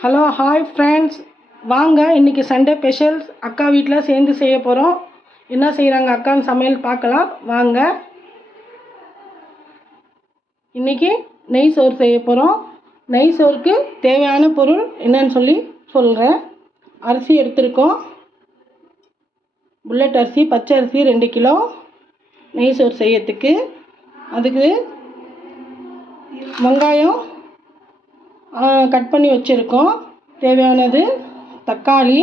Hello hi friends வாங்க இன்றைக்கி Sunday specials அக்கா வீட்டில் சேர்ந்து செய்ய போகிறோம் என்ன செய்கிறாங்க அக்கான்னு சமையல் பார்க்கலாம். வாங்க. இன்றைக்கி நெய் சோறு செய்ய போகிறோம் நெய் சோறுக்கு தேவையான பொருள் என்னன்னு சொல்லி சொல்கிறேன் அரிசி எடுத்திருக்கோம். புல்லட் அரிசி பச்சை அரிசி ரெண்டு கிலோ. நெய் சோறு செய்யறதுக்கு. அதுக்கு வெங்காயம் கட் பண்ணி வச்சுருக்கோம். தேவையானது தக்காளி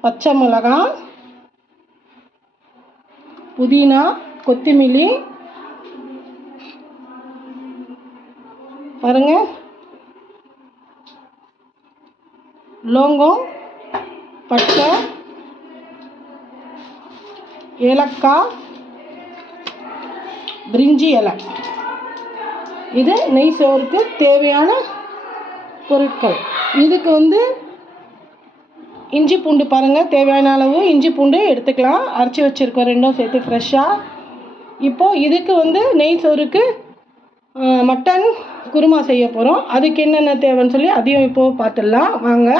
பச்சை மிளகாய் புதினா கொத்தமல்லி. பாருங்க. லோங்கம் பட்டை ஏலக்காய் பிரிஞ்சி இலை. இது நெய் சோறுக்கு தேவையான பொருட்கள். இதுக்கு வந்து இஞ்சி பூண்டு பாருங்கள் தேவையான அளவு இஞ்சி பூண்டு எடுத்துக்கலாம். அரைச்சி வச்சுருக்கோம் ரெண்டும் சேர்த்து ஃப்ரெஷ்ஷாக இப்போது இதுக்கு வந்து நெய் சோறுக்கு மட்டன் குருமா செய்ய போகிறோம் அதுக்கு என்னென்ன தேவைன்னு சொல்லி அதையும் இப்போது பார்த்துடலாம். வாங்க.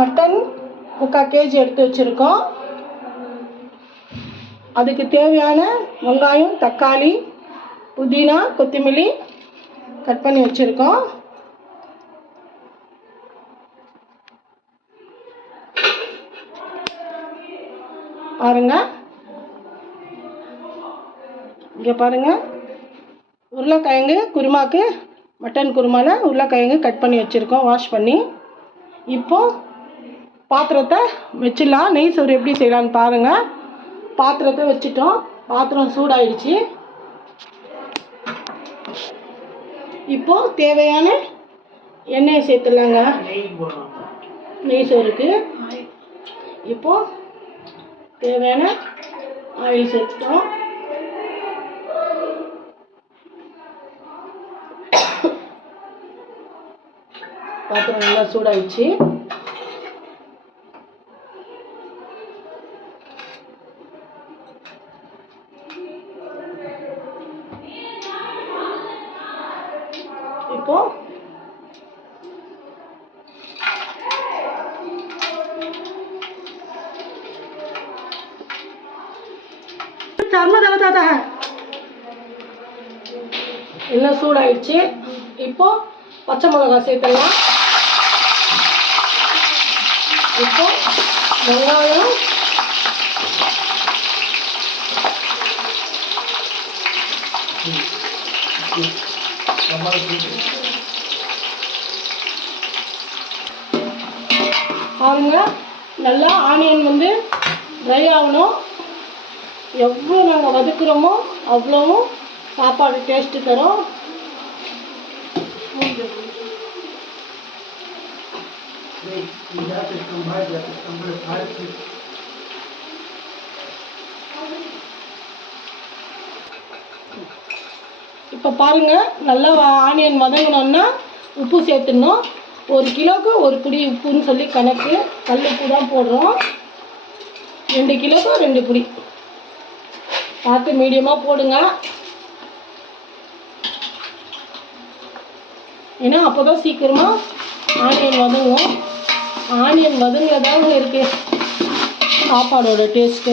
மட்டன் முக்கால் கேஜி எடுத்து வச்சுருக்கோம். அதுக்கு தேவையான வெங்காயம் தக்காளி புதினா கொத்தமல்லி கட் பண்ணி வச்சுருக்கோம். பாருங்க. இங்கே பாருங்க. உருளைக்கிழங்கு குருமாக்கு மட்டன் குருமாவில் உருளைக்கிழங்கு கட் பண்ணி வச்சுருக்கோம் வாஷ் பண்ணி. இப்போ பாத்திரத்தை வச்சிடலாம். நெய் சோறு எப்படி செய்யலான்னு பாருங்கள் பாத்திரத்தை வச்சுட்டோம். பாத்திரம் சூடாயிடுச்சு. இப்போ தேவையான எண்ணெயை சேர்த்துடலாங்க. நெய் சோறுக்கு. இப்போ தேவையான ஆயில் சேர்த்துட்டோம். பாத்திரம் நல்லா சூடாயிடுச்சு. சர்ம தலதாதா எல்லாம் சூடாயிடுச்சு? இப்போ பச்சை மிளகாய் சேர்த்துடலாம். இப்போ வெங்காயம். பாருங்க நல்லா ஆனியன் வந்து ட்ரை ஆகணும். எவ்வளோ நாங்கள் வதக்குறோமோ அவ்வளோவும் சாப்பாடு டேஸ்ட்டு தரும். இப்போ பாருங்க நல்லா ஆனியன் வதங்கினோன்னா உப்பு சேர்த்துடணும். ஒரு கிலோவுக்கு ஒரு பிடி உப்புன்னு சொல்லி கணக்கு கல் உப்பு தான் போடுறோம். ரெண்டு கிலோவுக்கு ரெண்டு பிடி. பார்த்து மீடியமாக போடுங்க. ஏன்னா அப்போ தான் சீக்கிரமாக ஆனியன் வதங்கும். ஆனியன் வதங்கதாங்க இருக்கு. சாப்பாடோட டேஸ்ட்டு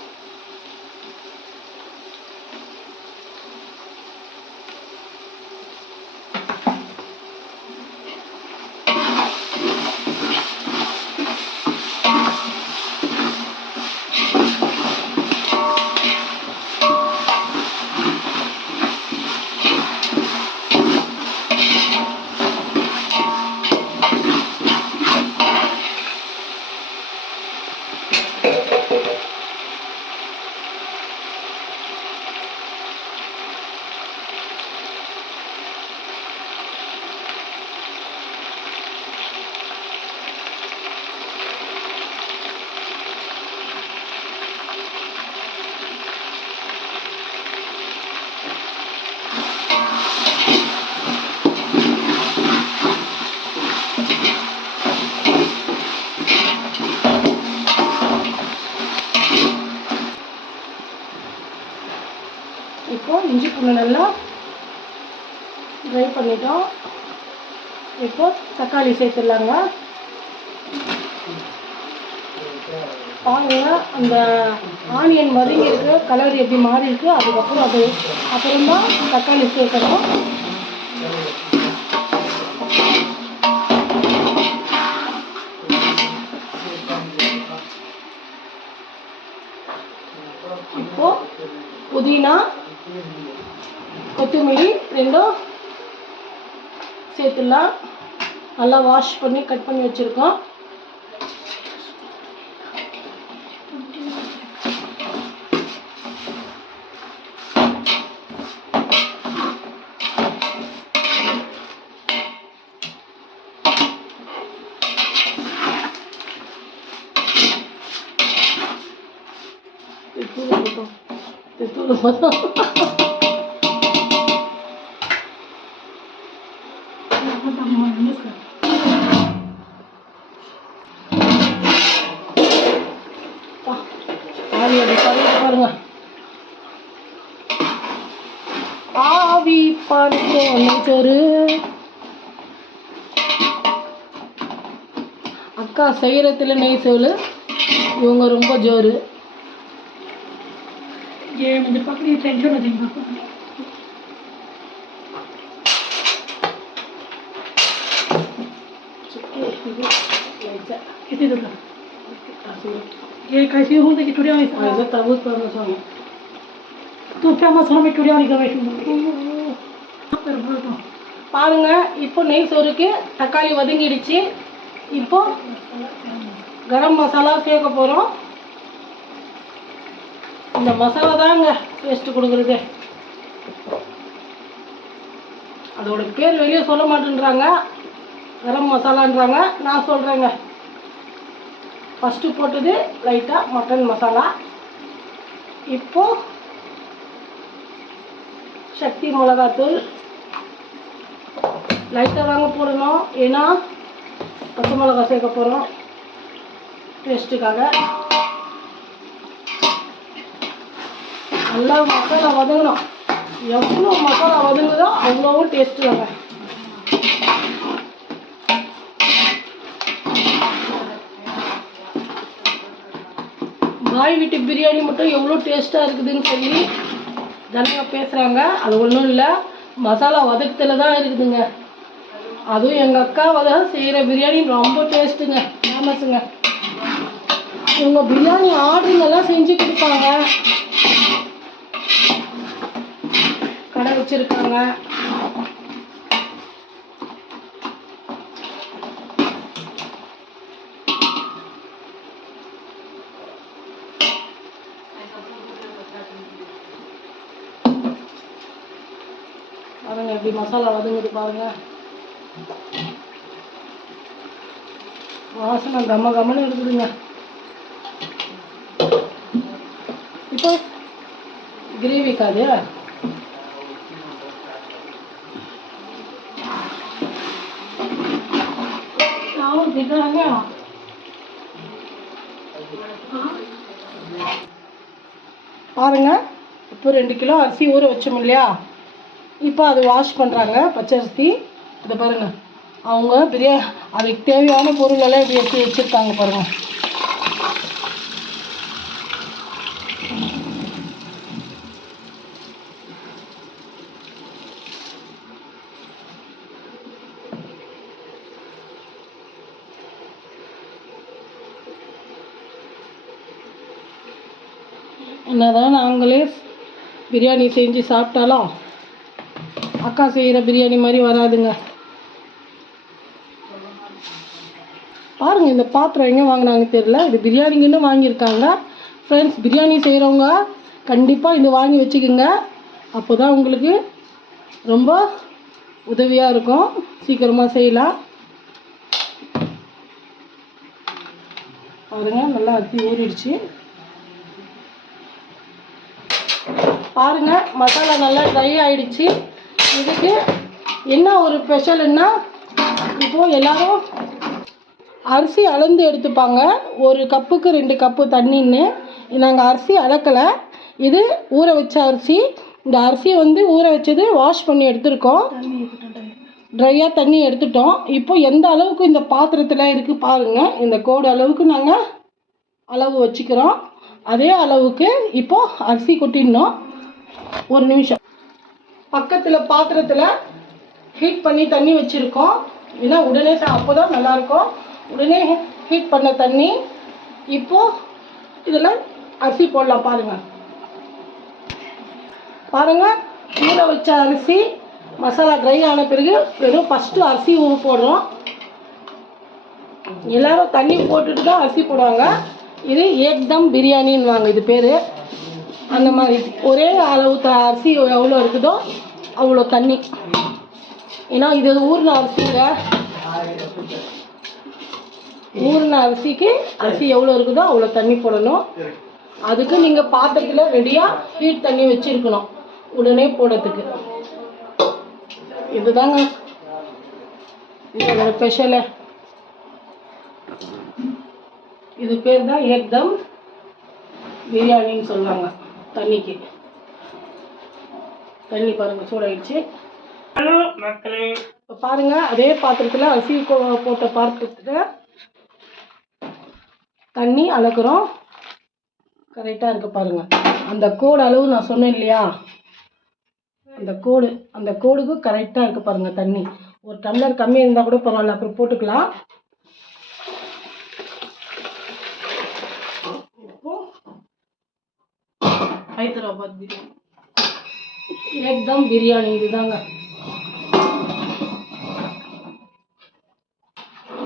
தக்காளி சேர்த்துடலாங்க பாருங்க அந்த ஆனியன் வதங்கி இருக்கு கலர் எப்படி மாறி இருக்கு அதுக்கப்புறம் அது அப்புறமா தக்காளி சேர்க்கணும் இப்போ புதினா கொத்தமல்லி ரெண்டும் சேர்த்துடலாம். நல்லா வாஷ் பண்ணி கட் பண்ணி வச்சுருக்கோம். தூள் mo தூள் Tetulo அக்கா செய்கிறதுல நெய் சோறு இவங்க ரொம்ப ஜோரு ये मुझे पकड़ी टेंशन हो जाएगी कितनी दूर ये कैसी हो कि टुड़िया वाली அது தவிர சொன்னேன் तू क्या मसाला में टुड़िया वाली दवाई पर बोल दो பாருங்க இப்போ நெய் சோறுக்கு தக்காளி வதங்கிடுச்சு இப்போ கரம் மசாலா சேர்க்க போகிறோம் இந்த மசாலா தாங்க டேஸ்ட்டு கொடுக்குறது. அதோட பேர் வெளியே சொல்ல மாட்டேன்றாங்க. கரம் மசாலான்றாங்க. நான் சொல்கிறேங்க ஃபஸ்ட்டு போட்டது லைட்டாக மட்டன் மசாலா. இப்போ சக்தி மிளகாத்தூள். லைட்டாக தாங்க போடணும். ஏன்னா பச்சை மிளகா சேர்க்க போகிறோம் டேஸ்ட்டுக்காக நல்லா மசாலா வதங்கணும். எவ்வளோ மசாலா வதங்குதோ அவ்வளோவும் டேஸ்ட்டு தாங்க. பாய் வீட்டு பிரியாணி மட்டும் எவ்வளோ டேஸ்ட்டாக இருக்குதுன்னு சொல்லி ஜனங்க பேசுகிறாங்க அது ஒன்றும் இல்லை. மசாலா வதக்கத்தில் தான் இருக்குதுங்க. அதுவும் எங்கள் அக்காவை தான் செய்கிற பிரியாணி ரொம்ப டேஸ்ட்டுங்க ஃபேமஸுங்க இவங்க பிரியாணி ஆர்டருங்கெல்லாம் செஞ்சு கொடுப்பாங்க. கடை வச்சுருக்காங்க. பாருங்க எப்படி மசாலா வதங்குது பாருங்க. வாசனை கம்ம கம்மன்னு இருக்குதுங்க. இப்போ கிரேவி அது திட்டுறாங்க பாருங்க இப்போ ரெண்டு கிலோ அரிசி ஊற வச்சோம் இல்லையா? இப்போ அது வாஷ் பண்ணுறாங்க பச்சரிசி. அதை பாருங்கள் அவங்க பிரியா அதுக்கு தேவையான பொருளெல்லாம் இப்படி எடுத்து வச்சுருக்காங்க பாருங்கள் என்னதான் நாங்களே பிரியாணி செஞ்சு சாப்பிட்டாலும் அக்கா செய்கிற பிரியாணி மாதிரி வராதுங்க பாருங்க இந்த பாத்திரம் எங்கே வாங்கினாங்க தெரியல. இது பிரியாணிக்குன்னு வாங்கியிருக்காங்க. ஃப்ரெண்ட்ஸ் பிரியாணி செய்கிறவங்க கண்டிப்பாக இது வாங்கி வச்சுக்கோங்க. அப்போ தான் உங்களுக்கு ரொம்ப உதவியாக இருக்கும். சீக்கிரமாக செய்யலாம். பாருங்க நல்லா அரிசி ஊறிடுச்சு. பாருங்க மசாலா நல்லா ட்ரை ஆகிடுச்சு இதுக்கு என்ன ஒரு ஸ்பெஷலுன்னா இப்போ எல்லோரும் அரிசி அளந்து எடுத்துப்பாங்க. ஒரு கப்புக்கு ரெண்டு கப்பு தண்ணின்னு நாங்கள் அரிசி அளக்கலை. இது ஊற வச்ச அரிசி. இந்த அரிசி வந்து ஊற வச்சது வாஷ் பண்ணி எடுத்திருக்கோம். ட்ரையாக தண்ணி. எடுத்துட்டோம். இப்போ எந்த அளவுக்கு இந்த பாத்திரத்தில் இருக்குது பாருங்கள் இந்த கோடு அளவுக்கு நாங்கள் அளவு வச்சுக்கிறோம். அதே அளவுக்கு இப்போ அரிசி கொட்டிடணும். ஒரு நிமிஷம். பக்கத்தில் பாத்திரத்தில் ஹீட் பண்ணி தண்ணி வச்சுருக்கோம். ஏன்னா உடனே அப்போ தான் நல்லாயிருக்கும் உடனே ஹீட் பண்ண தண்ணி. இப்போ இதில் அரிசி போடலாம் பாருங்கள் பாருங்கள் ஊற வச்ச அரிசி மசாலா ட்ரை ஆன பிறகு வெறும் ஃபஸ்ட்டு அரிசி ஊ போடுறோம். எல்லாரும் தண்ணி போட்டுட்டு தான் அரிசி போடுவாங்க. இது ஏக்தம் பிரியாணின்னுவாங்க இது பேர். அந்த மாதிரி ஒரே அளவு த அரிசி எவ்வளோ இருக்குதோ அவ்வளோ தண்ணி. ஏன்னா இது ஊரில் அரிசிங்க. ஊறின அரிசிக்கு அரிசி எவ்வளோ இருக்குதோ அவ்வளோ தண்ணி போடணும். அதுக்கு நீங்கள் பாத்திரத்தில் ரெடியாக ஹீட் தண்ணி வச்சுருக்கணும். உடனே போடுறதுக்கு. இதுதாங்க. இதோட ஸ்பெஷலு இது பேர் தான் ஏக்தம் பிரியாணின்னு சொல்லுவாங்க தண்ணிக்கு. தண்ணி பாருங்கள் சூடாயிடுச்சு. ஹலோ மக்களே. இப்போ பாருங்கள் அதே பாத்திரத்தில் அரிசி போட்ட பாத்திரத்தில் தண்ணி அளக்குறோம். கரெக்டாக இருக்கு பாருங்கள் அந்த கோடு அளவு நான் சொன்னேன் இல்லையா? அந்த கோடு அந்த கோடுக்கு கரெக்டாக இருக்கு பாருங்கள் தண்ணி. ஒரு டம்ளர் கம்மி இருந்தால் கூட பரவாயில்ல. அப்புறம் போட்டுக்கலாம். ஹைதராபாத் பிரியாணி. ஏக்தம் பிரியாணி இதுதாங்க.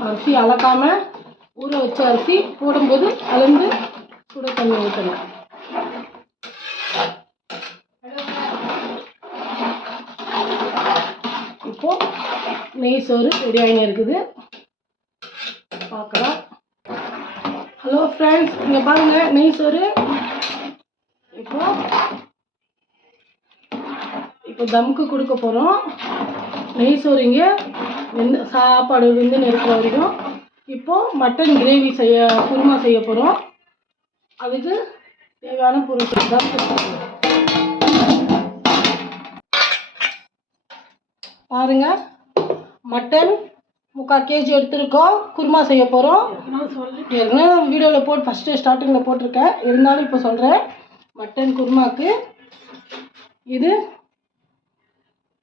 அரிசி அளக்காம ஊற வச்ச அரிசி போடும்போது அளந்து சுட தண்ணி ஊற்றணும் இப்போ நெய் சோறு ரெடி ஆகி இருக்குது பார்க்கலாம். ஹலோ ஃப்ரெண்ட்ஸ் இங்கே பாருங்க நெய் சோறு. இப்போ இப்போ தமுக்கு கொடுக்க போகிறோம் நெய் சோறு இங்கே வெந்த சாப்பாடு வெந்து நெருக்கிற வரைக்கும் இப்போது மட்டன் கிரேவி செய்ய குருமா செய்ய போகிறோம் அதுக்கு தேவையான பொருட்கள் தான் பாருங்க மட்டன் முக்கால் கேஜி எடுத்திருக்கோம். குருமா செய்ய போகிறோம் நான் ஏற்கனவே வீடியோவில் போட்டு ஃபஸ்ட்டு ஸ்டார்டிங்கில் போட்டிருக்கேன். இருந்தாலும் இப்போ சொல்கிறேன் மட்டன் குருமாக்கு இது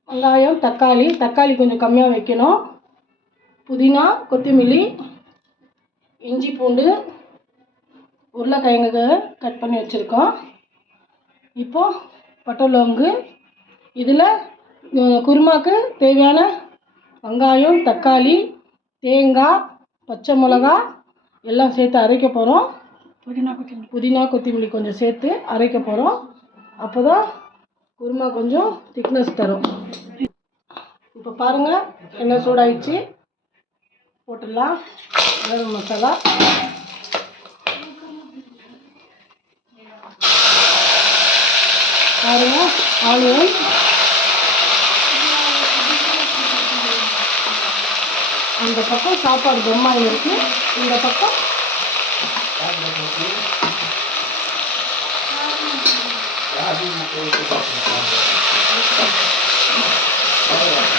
வெங்காயம் தக்காளி. தக்காளி கொஞ்சம் கம்மியாக வைக்கணும். புதினா கொத்தமல்லி இஞ்சி பூண்டு உருளைக்கிழங்கு கட் பண்ணி வச்சுருக்கோம். இப்போ பட்டை லவங்கு இதில் குருமாக்கு தேவையான வெங்காயம் தக்காளி தேங்காய் பச்சை மிளகா எல்லாம் சேர்த்து அரைக்க போகிறோம் புதினா கொத்தமல்லி. புதினா கொத்தமல்லி கொஞ்சம் சேர்த்து அரைக்க போகிறோம் அப்போ தான் குருமா கொஞ்சம் திக்னஸ் தரும். இப்போ பாருங்கள் எண்ணெய் சூடாயிடுச்சு. போட்டுடலாம். கரம் மசாலா. பாருங்க ஆனியன். அந்த பக்கம் சாப்பாடு பொம்மாய் இருக்கு. இந்த பக்கம் Thank you.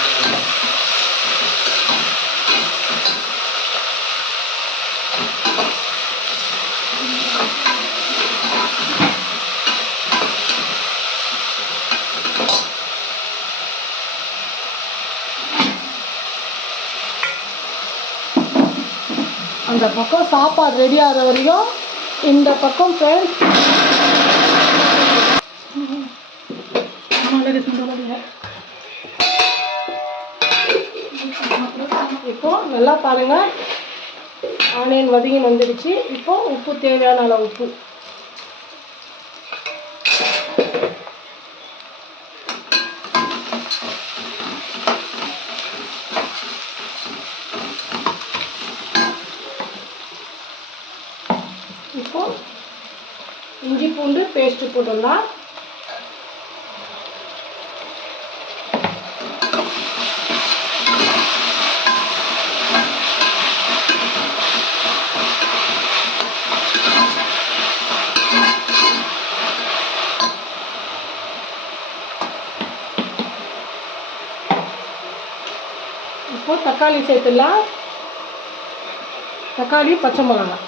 இந்த பக்கம் சாப்பாடு ரெடி ஆகிற வரையும் இந்த பக்கம் ஃப்ரெண்ட்ஸ் இப்போ நல்லா பாருங்க. ஆனியன் வதங்கி வந்துடுச்சு. இப்போ உப்பு தேவையான அளவு உப்பு. போட்டுடலாம். இப்போ தக்காளி சேர்த்துடலாம். தக்காளி பச்சை மிளகாய்.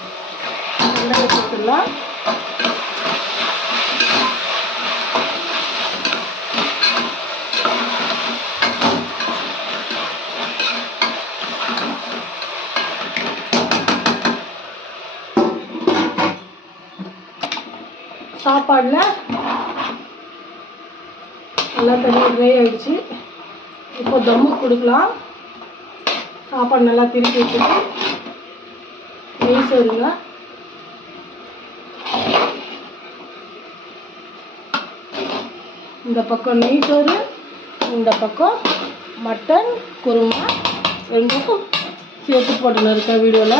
ரெண்டாவது சேர்த்துடலாம். ட்ரை ஆகிடுச்சு இப்போ தம்மு கொடுக்கலாம். சாப்பாடு நல்லா திருப்பி வச்சுட்டு நெய் சோறுங்க இந்த பக்கம் நெய் சோறு இந்த பக்கம் மட்டன் குருமா ரெண்டும் சேர்த்து போட்டுன்னு இருக்கேன் வீடியோவில்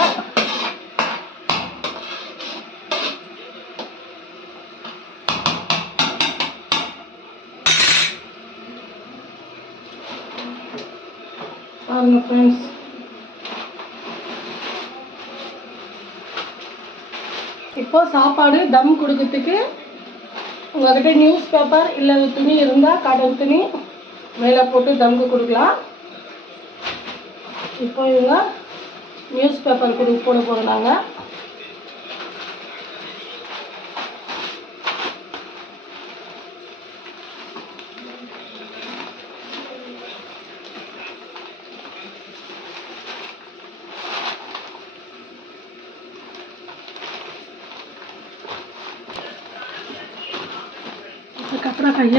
பாருங்க ஃப்ரெண்ட்ஸ் இப்போ சாப்பாடு தம் கொடுக்கறதுக்கு உங்ககிட்ட நியூஸ் பேப்பர் இல்லை துணி இருந்தால் கடல் துணி மேலே போட்டு தம்க்கு கொடுக்கலாம். இப்போ இவங்க நியூஸ் பேப்பர் கொடு போட போகிறோம் நாங்கள்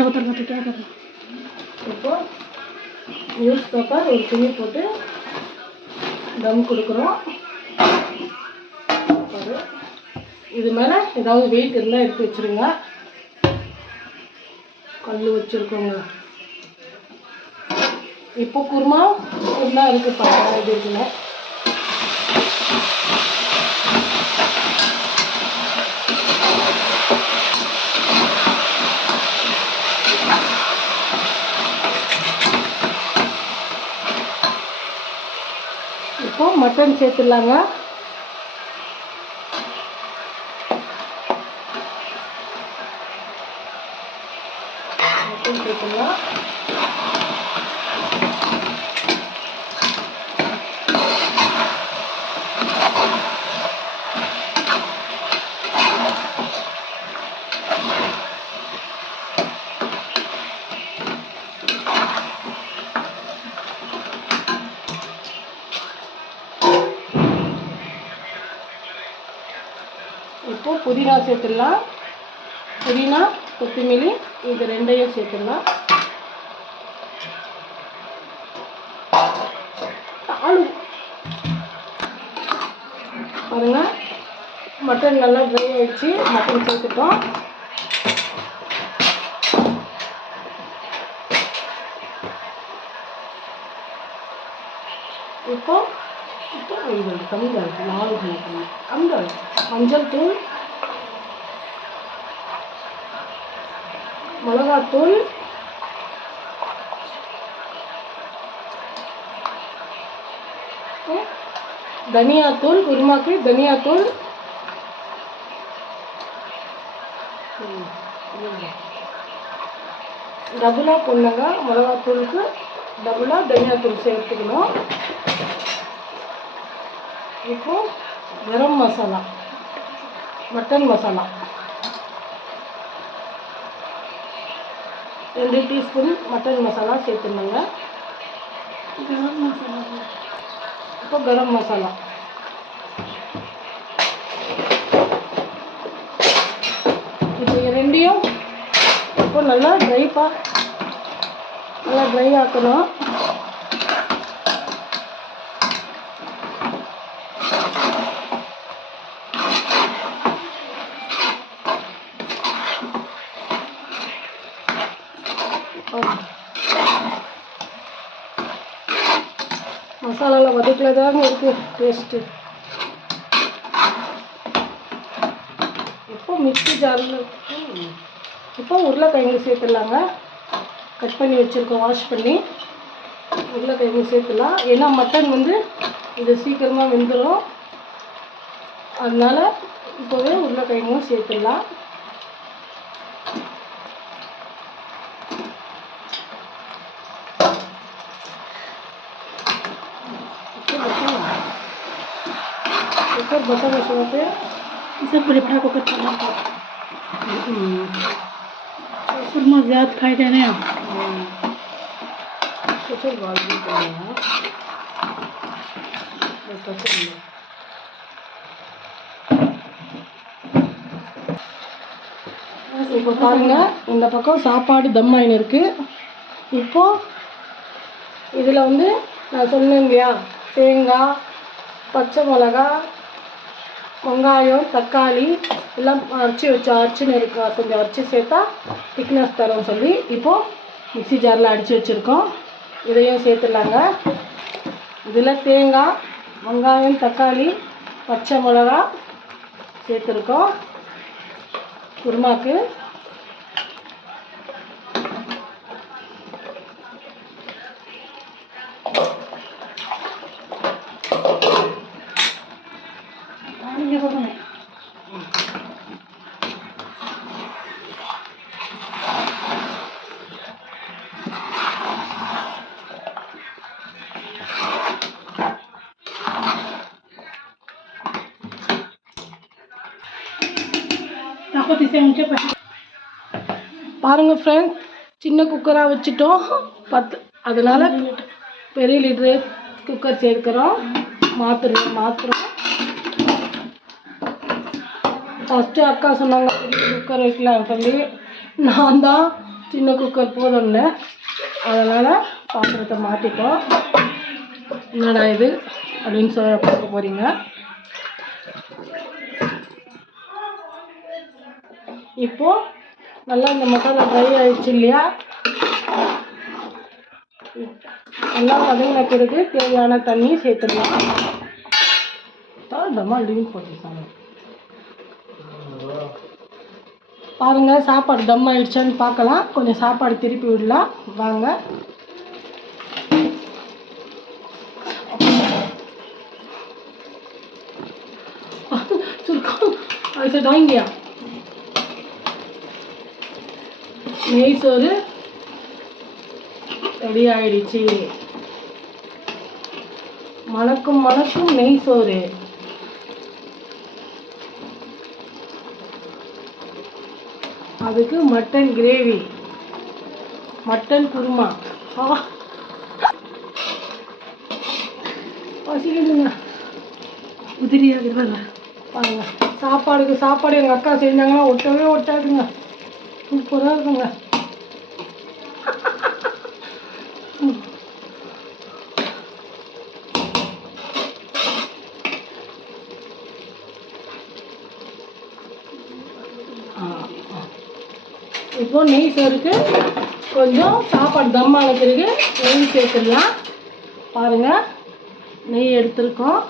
तो கேட்குறேன் அப்படி கேட்குறேன் இப்போது நியூஸ் பேப்பர் ஒரு துணி போட்டு தம் கொடுக்குறோம். இது மேலே ஏதாவது வெயிட் இருந்தால் எடுத்து வச்சுருங்க. கல் வச்சுருக்கோங்க. இப்போ குருமா இருந்தால் இருக்குது பார்த்தா இது இருக்குல்ல. மட்டன் சேர்த்துடலாங்க. இப்போ புதினா சேர்த்துடலாம். புதினா கொத்தமல்லி இது ரெண்டையும் சேர்த்துடலாம். ஆளு. பாருங்க. மட்டன் நல்லா ட்ரை ஆயிடுச்சு. மட்டன் சேர்த்துட்டோம். இப்போ இப்போ இது கம்மியாக நாலு கணக்கு அந்த மஞ்சள் தூள் மிளகாத்தூள் தனியாத்தூள் குருமாக்கு தனியாத்தூள். டபுளாக டபுளா பொண்ணுங்க மிளகாத்தூளுக்கு டபுளா தனியாத்தூள் சேர்த்துக்கணும். இப்போது கரம் மசாலா மட்டன் மசாலா. ரெண்டு டீஸ்பூன் மட்டன் மசாலா சேர்த்துருந்தோங்க கரம் மசாலா. இப்போ கரம் மசாலா. இப்போ ரெண்டையும் இப்போ நல்லா ட்ரைப்பாக நல்லா ட்ரை ஆக்கணும். மசாலாவில் வதக்கில் தாங்க இருக்குது டேஸ்ட்டு இப்போ மிக்சி ஜாரில் இப்போ உருளைக்கிழங்கு சேர்த்துடலாங்க? கட் பண்ணி வச்சுருக்கோம் வாஷ் பண்ணி. உருளைக்கிழங்கு சேர்த்துலாம் ஏன்னா மட்டன் வந்து இது சீக்கிரமாக வெந்துடும் அதனால் இப்போவே உருளைக்கிழங்கும் சேர்த்துடலாம். कुकर बसा बसा होते सब बड़े बड़ा कुकर चला था सुरमा ज्यादा खाए थे ना कुछ बाल भी करना बस ऐसे ही है। இப்போ பாருங்க இந்த பக்கம் சாப்பாடு தம் ஆயின்னு இருக்கு இப்போ இதில் வந்து நான் சொன்னேன் இல்லையா தேங்காய் பச்சை மிளகா வெங்காயம் தக்காளி எல்லாம் அரைச்சி வச்சு அரைச்சின்னு இருக்கா கொஞ்சம் அரைச்சி சேர்த்தா திக்னஸ் தரும் சொல்லி இப்போது மிக்ஸி ஜாரில் அடித்து வச்சுருக்கோம். இதையும் சேர்த்துடலாங்க. இதில் தேங்காய் வெங்காயம் தக்காளி பச்சை மிளகா சேர்த்துருக்கோம். குருமாக்கு நாற்பத்தி isi muncul பாருங்கள் ஃப்ரெண்ட்ஸ் ஃப்ரெண்ட் சின்ன குக்கராக வச்சுட்டோம். பத்து அதனால பெரிய லிட்ரு குக்கர் சேர்க்குறோம். மாற்றுறோம் மாற்றுறோம் ஃபஸ்ட்டு அக்கா சொன்னாங்க குக்கர் வைக்கலாம் சொல்லி. நான் தான் சின்ன குக்கர் போதும்ல அதனால் பாத்திரத்தை மாற்றிட்டோம் என்னடா இது? அப்படின்னு சொல்ல பார்க்க போகிறீங்க இப்போ நல்லா இந்த மசாலா ட்ரை ஆயிடுச்சு இல்லையா? நல்லா வதங்கின பிறகு தேவையான தண்ணி சேர்த்துடலாம். தாழ்ந்தமாக லிங்க் போட்டுருக்காங்க பாருங்க சாப்பாடு தம் ஆயிடுச்சான்னு பார்க்கலாம். கொஞ்சம் சாப்பாடு திருப்பி விடலாம். வாங்க. சுருக்கம். அது டாங்கியா நெய் சோறு ரெடி ஆயிடுச்சு மணக்கும் மணக்கும் நெய் சோறு அதுக்கு மட்டன் கிரேவி. மட்டன் குருமா. ஆ. பசிக்குதுங்க. உதிரியாக பாருங்க. சாப்பாடுக்கு சாப்பாடு எங்கள் அக்கா செஞ்சாங்கன்னா ஒட்டவே ஒட்டாதுங்க. சூப்பராக இருக்குங்க ஆ, இப்போ நெய் சோறுக்கு கொஞ்சம் சாப்பாடு தம் ஆன பிறகு நெய் சேர்த்துடலாம். பாருங்கள் நெய் எடுத்துருக்கோம்.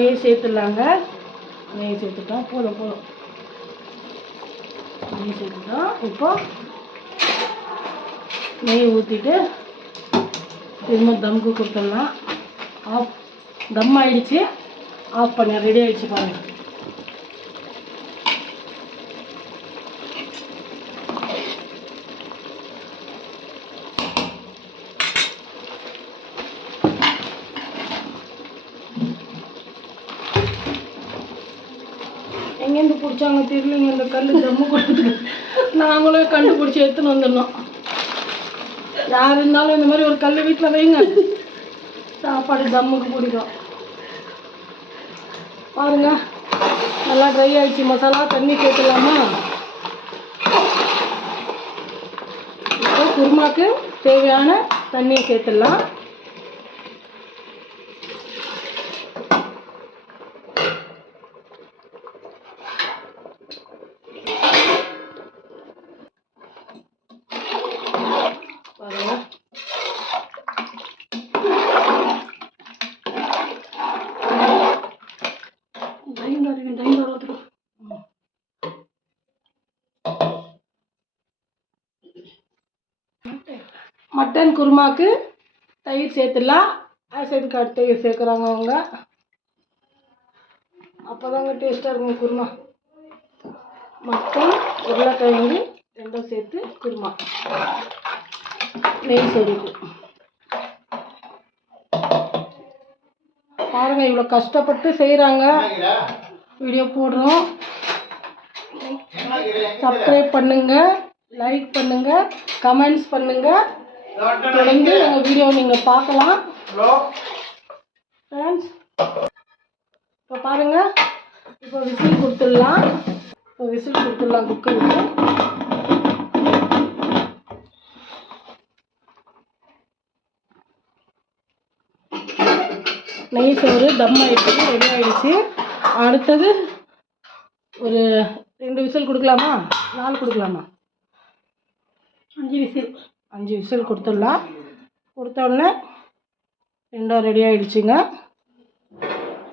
நெய் சேர்த்துடலாங்க. நெய் சேர்த்துட்டோம். போதும் போதும். நெய் சேர்த்துட்டோம். இப்போ நெய் ஊற்றிட்டு திரும்ப தம்க்கு கொடுத்துடலாம். ஆஃப் தம் ஆயிடுச்சு. ஆஃப் பண்ண ரெடி ஆகிடுச்சு பாருங்கள் கல் தம்மு கொடுத்துட்டு நாங்களே கண்டுபிடிச்சி எடுத்துன்னு வந்துடணும். யார் இருந்தாலும் இந்த மாதிரி ஒரு கல் வீட்டில் வைங்க. சாப்பாடு தம்முக்கு பிடிக்கும். பாருங்க. நல்லா ட்ரை ஆயிடுச்சு. மசாலா தண்ணி சேர்த்துலாமா இப்போ குருமாக்கு தேவையான தண்ணியை சேர்த்துடலாம். குருமாவுக்கு தயிர் சேர்த்துடலாம். ஆசிட் காட்டு தயிர் சேர்க்குறாங்க அவங்க. அப்போதாங்க டேஸ்ட்டாக இருக்கும் குருமா. மட்டன் உருளைக்கிழங்கு ரெண்டும் சேர்த்து குருமா. நெய் சொருக்கு பாருங்கள் இவ்வளோ கஷ்டப்பட்டு செய்கிறாங்க வீடியோ போடுறோம். சப்ஸ்கிரைப் பண்ணுங்கள் லைக் பண்ணுங்கள் கமெண்ட்ஸ் பண்ணுங்கள் தொடர்ந்து எங்கள் வீடியோ நீங்கள் பார்க்கலாம். ஃப்ரெண்ட்ஸ் இப்போ பாருங்க. இப்போ விசில் கொடுத்துடலாம். இப்போ விசில் கொடுத்துடலாம் குக்கருக்கு நெய் சோறு தம் ஆயிடுச்சு ரெடி ஆயிடுச்சு. அடுத்தது ஒரு ரெண்டு விசில் கொடுக்கலாமா? நாலு கொடுக்கலாமா? அஞ்சு விசில். அஞ்சு விசில் கொடுத்துடலாம். கொடுத்தோடனே ரெண்டும் ரெடி ஆகிடுச்சிங்க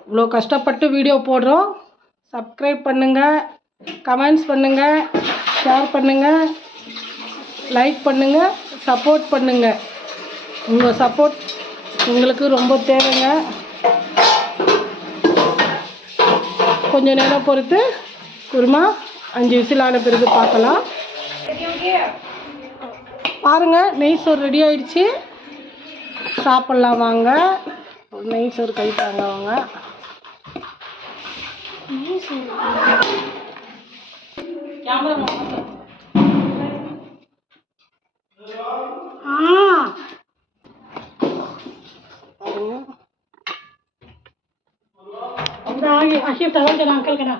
இவ்வளோ கஷ்டப்பட்டு வீடியோ போடுறோம். சப்ஸ்கிரைப் பண்ணுங்கள் கமெண்ட்ஸ் பண்ணுங்கள் ஷேர் பண்ணுங்கள் லைக் பண்ணுங்கள் சப்போர்ட் பண்ணுங்கள் உங்கள் சப்போர்ட் எங்களுக்கு ரொம்ப தேவைங்க. கொஞ்சம் நேரம் பொறுத்து குருமா அஞ்சு விசில் ஆன பிறகு பார்க்கலாம். பாருங்கள் நெய் சோறு ரெடி ஆயிடுச்சு சாப்பிட்லாம் வாங்க நெய் சோறு கழிப்பாங்க அவங்க ஆ அங்கே அங்கே தகவல் அங்கிள் கடா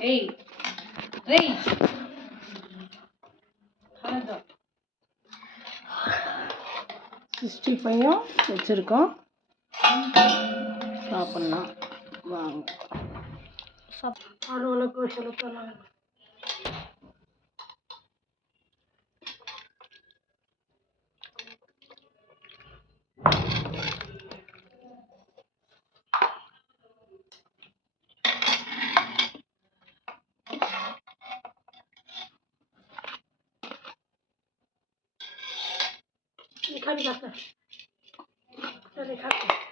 এই এই சிக்ஸ்டி ஃபைவும் வச்சுருக்கோம் சாப்பிட்லாம் வாங்க. சாப்பாடு உள்ள கோஷலத்தை খাবি খাবি খাবি